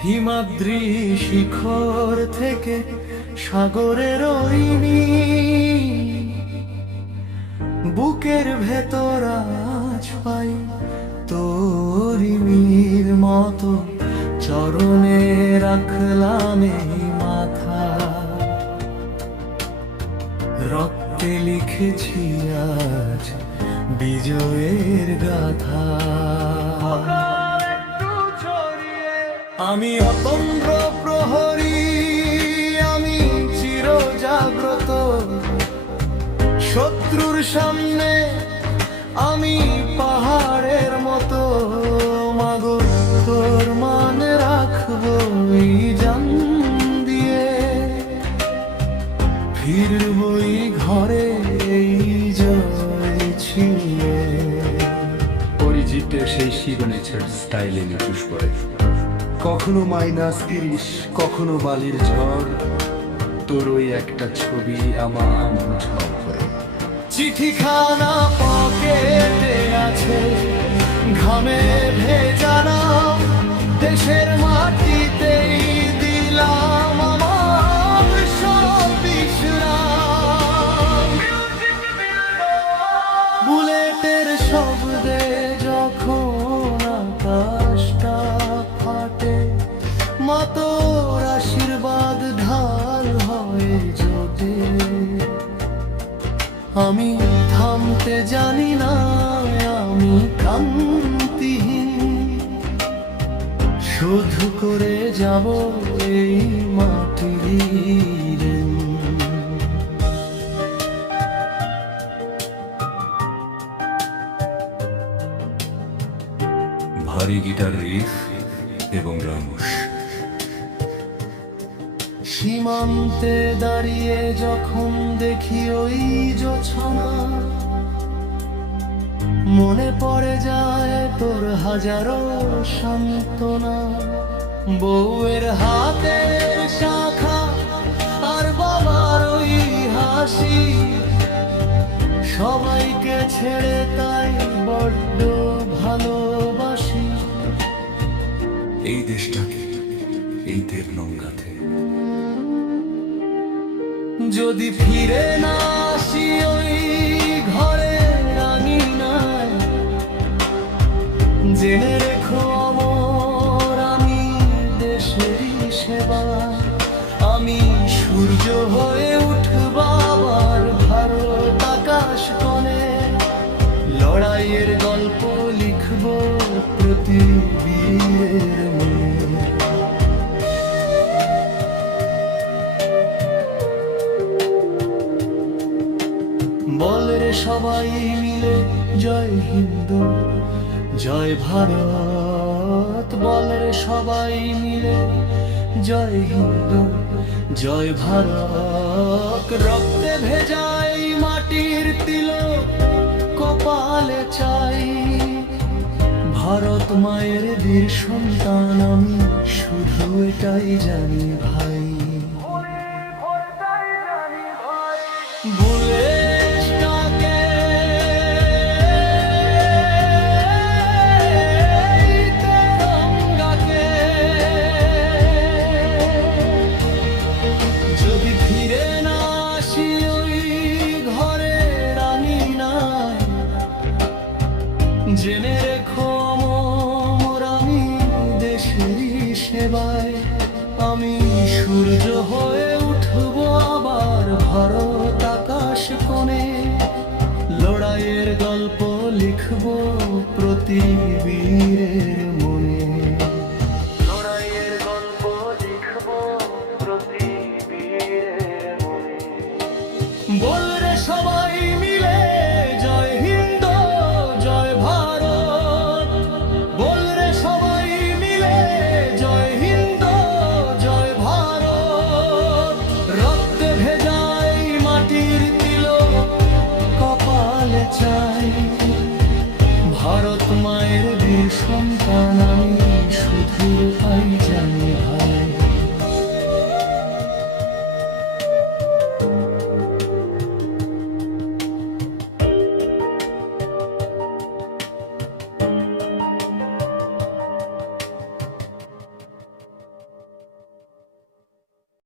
হিমাদ্রি শিখর থেকে সাগরের ওইনি বুকের ভেতর আজ পাই তোরিমির মতো চরণে রাখলাম এই মাথা, রক্তে লিখেছি আজ বিজয়ের গাথা। আমি অতন্দ্র প্রহরী, আমি চির জাগ্রত, শত্রুর সামনে আমি পাহাড়ের মতো। মাগো তোর মান রাখবো এই জান দিয়ে, ফিরবই ঘরে এই জয় ছিয়ে। অরিজিতে সেই সিগনেচার স্টাইলে নিচুস পড়ে, কখনো -30, কখনো বালির ঝড়, তোর ওই একটা ছবি আমার ঝড় করে। চিঠিখানা পকেটে আছে, ঘামে ভেজানা দেশের মাটিতেই দিলাম আমার সব বিশ্রাম। বুলেটের শব্দে যখন আকাশটা ফাটে, মা তোর আশীর্বাদ ঢাল হয়ে জোটে। আমি থামতে জানি না, আমি ক্লান্তিহীন, শুধু করে যাব এই মাটির ঋণ। ভারী গিটার রিফ এবং রামুস। সীমান্তে দাঁড়িয়ে যখন দেখি ওই জোছনা, মনে পড়ে যায় তোর হাজারো সান্ত্বনা। বউয়ের হাতের শাখা আর বাবার ওই হাসি, সবাইকে ছেড়ে তাই বড্ড ভালোবাসি এই দেশটাকে, এই দেবনঙ্গাতে। যদি ফিরে না আসি ওই ঘরে রাঙিনায়, জেনে রেখো অমর আমি দেশেরই সেবা। আমি সূর্য হয়ে উঠব আবার ভারত আকাশ কোণে, লড়াইয়ের গল্প লিখব প্রতি বীরের মনে। বল রে সবাই মিলে জয় হিন্দ জয় ভারত, বল রে সবাই মিলে জয় হিন্দ জয় ভারত। রক্তে ভেজাই মাটির তিলক কপালে চাই, ভারত মায়ের বীর সন্তান আমি শুধু এটাই জানি ভাই। বুলেটটাকে তেরঙ্গাকে যদি ফিরে না আসি ওই ঘরে রানী নাই, জেনে রেখো অমর আমি দেশেরই সেবায়। আমি সূর্য হয়ে উঠব আবার ভারত আকাশ কোণে, লড়াইয়ের গল্প লিখব প্রতি বীরের মনে। লড়াইয়ের গল্প লিখব প্রতি বীরের মনে। বল রে সবাই